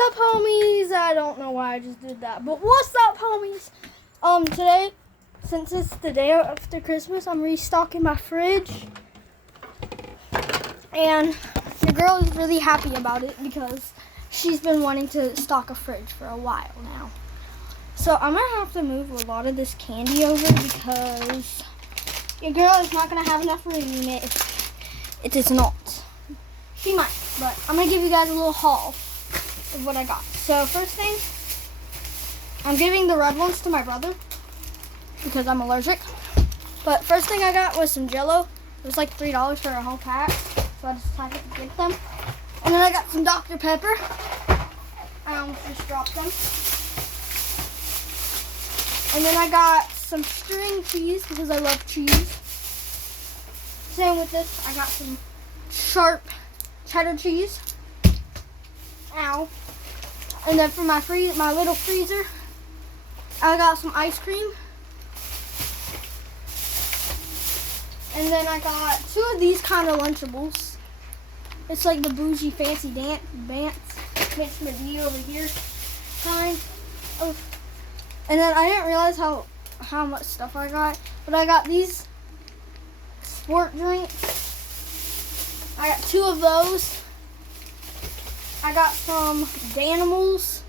up, homies? I don't know why I just did that, but what's up, homies? Today, since it's the day after Christmas, I'm restocking my fridge, and the girl is really happy about it because she's been wanting to stock a fridge for a while now. So I'm gonna have to move a lot of this candy over because your girl is not gonna have enough room in it if it is not. She might, but I'm gonna give you guys a little haul of what I got. So first thing, I'm giving the red ones to my brother because I'm allergic. But first thing I got was some Jell-O. It was like $3 for a whole pack, so I decided to get them. And then I got some Dr. Pepper. I almost just dropped them. And then I got some string cheese because I love cheese. Same with this, I got some sharp cheddar cheese. Ow. And then for my little freezer, I got some ice cream. And then I got 2 of these kind of Lunchables. It's like the bougie fancy Bance Mitch McGee over here kind. Oh. And then I didn't realize how much stuff I got, but I got these sport drinks. I got 2 of those. I got some Danimals.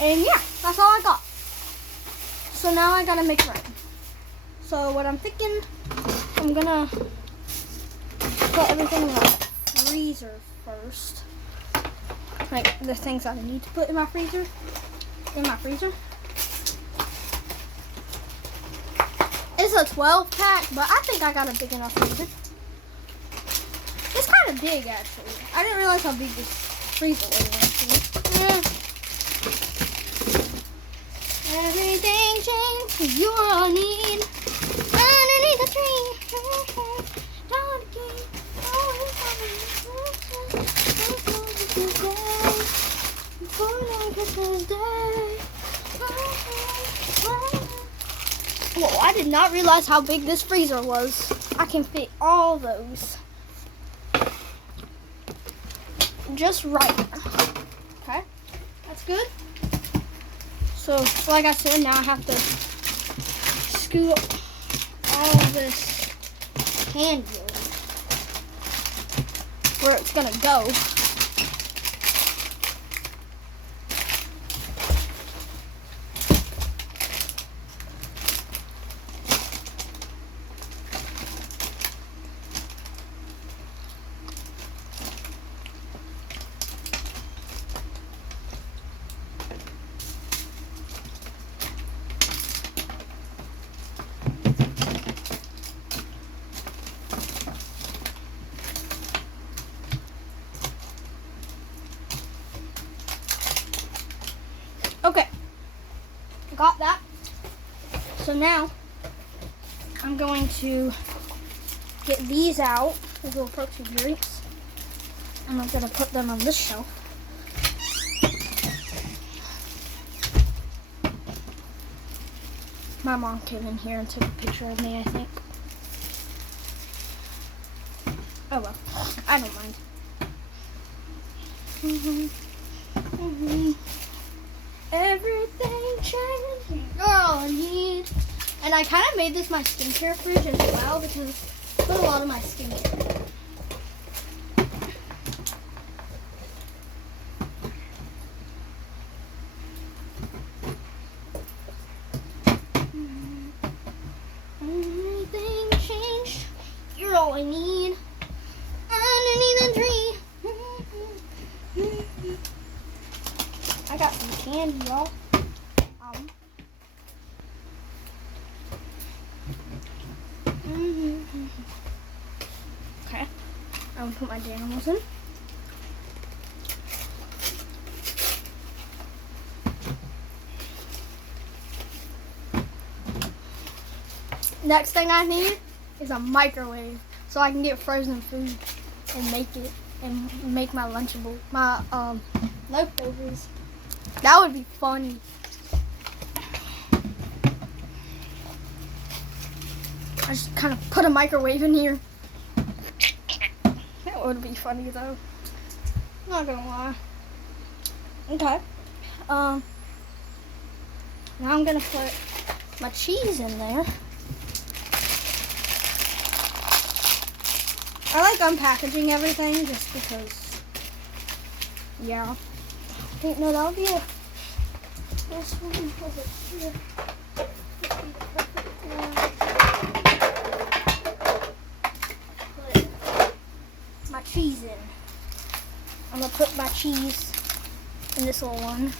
And yeah, that's all I got. So now I gotta make bread. So what I'm thinking, I'm gonna put everything in the freezer first. Like the things I need to put in my freezer. It's a 12 pack, but I think I got a big enough freezer. It's kind of big actually. I didn't realize how big this freezer was actually. Yeah. Everything changed, 'cause you're all I need. Underneath the tree. Down again. Whoa, I did not realize how big this freezer was. I can fit all those. Just right. Okay, that's good. So, like I said, now I have to scoop all of this candy where it's gonna go. Okay, got that. So now I'm going to get these out, these little protein drinks, and I'm going to put them on this shelf. My mom came in here and took a picture of me, I think. Oh well, I don't mind. Everything changed, you're all I need. And I kind of made this my skincare fridge as well because I put a lot of my skincare in it. Everything changed, you're all I need. Underneath the tree. I got some candy, y'all. Okay, I'm gonna put my Danimals in. Next thing I need is a microwave so I can get frozen food and make my Lunchable, my leftovers. That would be funny. I just kind of put a microwave in here. That would be funny though. Not gonna lie. Okay. Now I'm gonna put my cheese in there. I like unpackaging everything just because, yeah. Wait, no, that'll be it. This one was it here. Put my cheese in. I'm gonna put my cheese in this little one.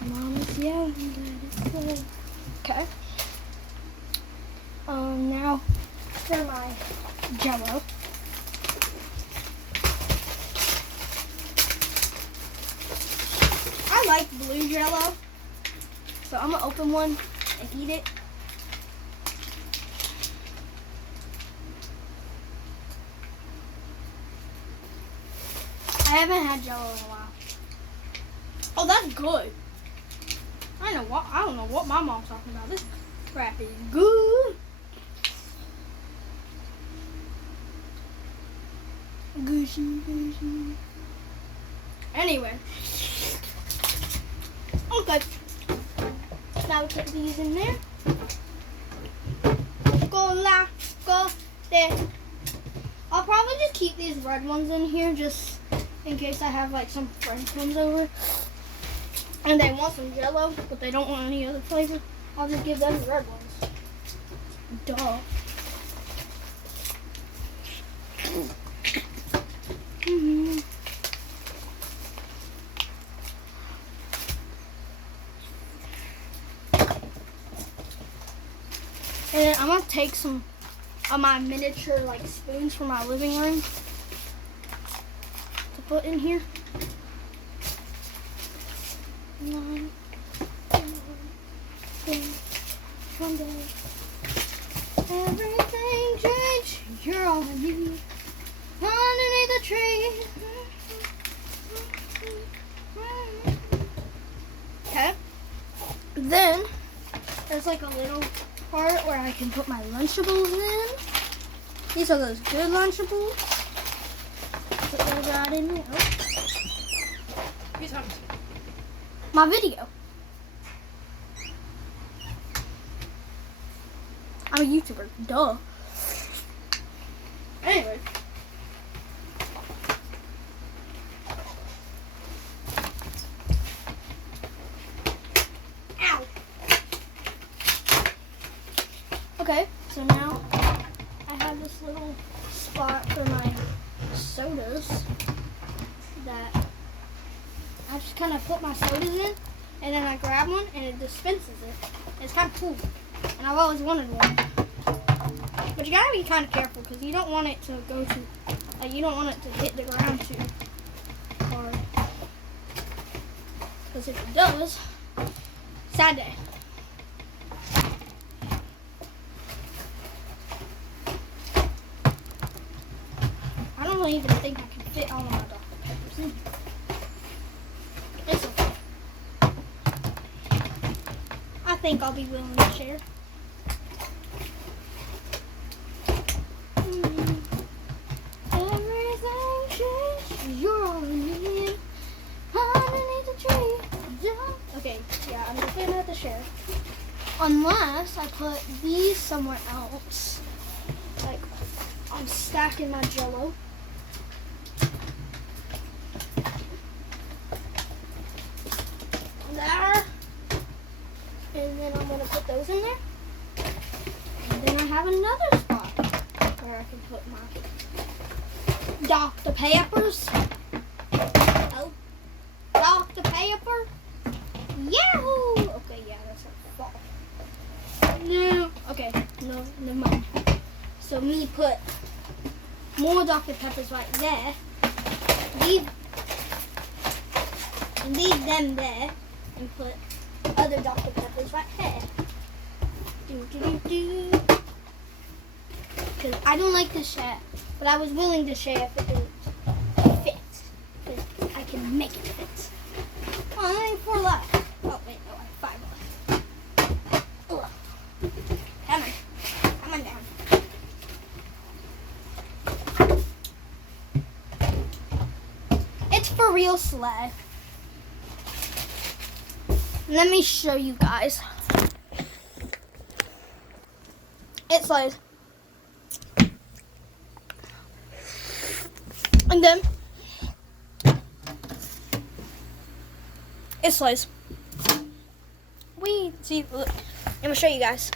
Mama's yelling, let it go. Okay. Now for my Jello. I like blue Jello, so I'm gonna open one and eat it. I haven't had Jello in a while. Oh, that's good. I don't know what my mom's talking about. This crap is good. Gushy, gushy. Anyway. Okay. Now we put these in there. Go la, go there. I'll probably just keep these red ones in here just in case I have like some friend comes over and they want some Jello, but they don't want any other flavor. I'll just give them the red ones. Duh. Mm-hmm. And then I'm gonna take some of my miniature like spoons from my living room to put in here. One day, everything changed. You're all I need underneath the tree. Okay. Then there's like a little part where I can put my Lunchables in. These are those good Lunchables. Put those right in there. Oh. My video. I'm a YouTuber. Duh. Anyway. Ow. Okay, so now I have this little spot for my sodas that I just kind of put my sodas in, and then I grab one and it dispenses it. It's kind of cool, and I've always wanted one. But you gotta be kind of careful because you don't want it to go to, you don't want it to hit the ground too hard. Because if it does, sad day. I don't even think I can fit all of my Dr. Peppers in here. It's okay. I think I'll be willing to share. Everything changed. You're all I need underneath the tree. Okay, yeah, I'm definitely gonna have to share. Unless I put these somewhere else. Like, I'm stacking my Jello. There. And then I'm gonna put those in there. And then I have another spot where I can put my Dr. Peppers. Oh, Dr. Pepper. Yahoo! Okay, yeah, that's our fault. No. Okay, no, never mind. So me put more Dr. Peppers right there. Leave them there. And put other Dr. Peppers right there. Because I don't like to share, but I was willing to share if it didn't fit. Because I can make it fit. Oh, I only 4 left. Oh, wait, no, I have 5 left. Ugh. Come on. Come on down. real sleigh. Let me show you guys. It sleighs. And then it sleighs. See, look. I'm gonna show you guys.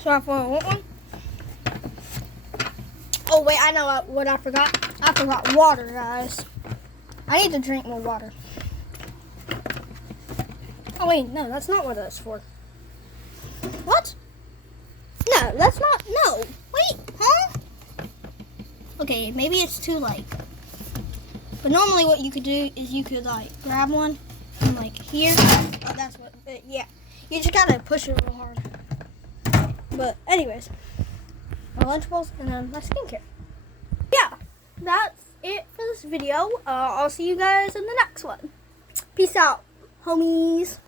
So I want one. Oh wait, I know what I forgot. I forgot water, guys. I need to drink more water. Oh wait, no, that's not what that's for. What? No, that's not. No. Wait, huh? Okay, maybe it's too late. But normally what you could do is you could like grab one and like here. Oh, that's what, yeah. You just gotta push it real hard. But anyways, my Lunchables and then my skincare. Yeah, that's it for this video. I'll see you guys in the next one. Peace out, homies.